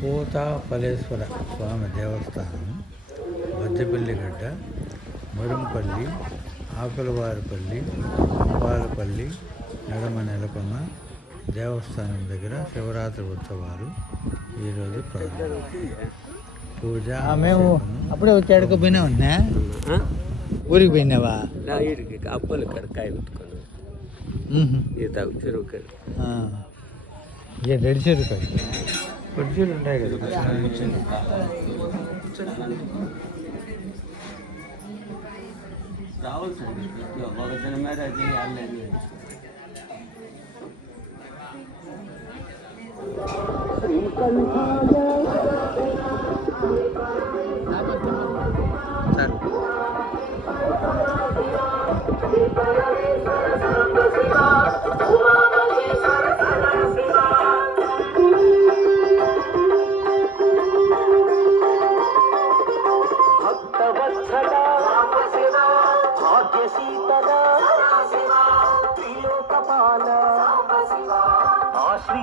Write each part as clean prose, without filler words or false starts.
పూతాఫలేశ్వర స్వామి దేవస్థానం బద్దెపల్లిగడ్డ, మరుంపల్లి, ఆకులవారిపల్లి, అంబాలపల్లి నడుమ నెలకొన్న దేవస్థానం దగ్గర శివరాత్రి ఉత్సవాలు ఈరోజు ప్రారంభం. పూజ మేము అప్పుడే వచ్చాడుకు పోయినా ఉన్నా ఊరికి పోయినావా? ఈడికి అప్పలు కాడ కాయ పెట్టుకున్నాను. చెరువు కాడ రెడ్డి చెరువు కాడ కుర్చీలు ఉంటాయి కదా. రావాల్సింది ఒక సినిమా అది అల్లది.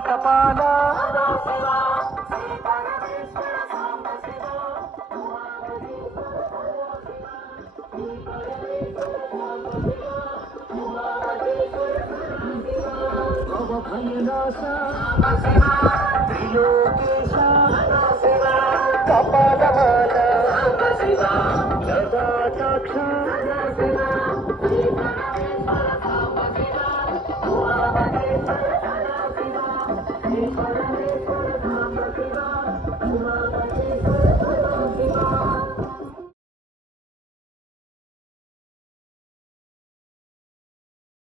కపాలమాల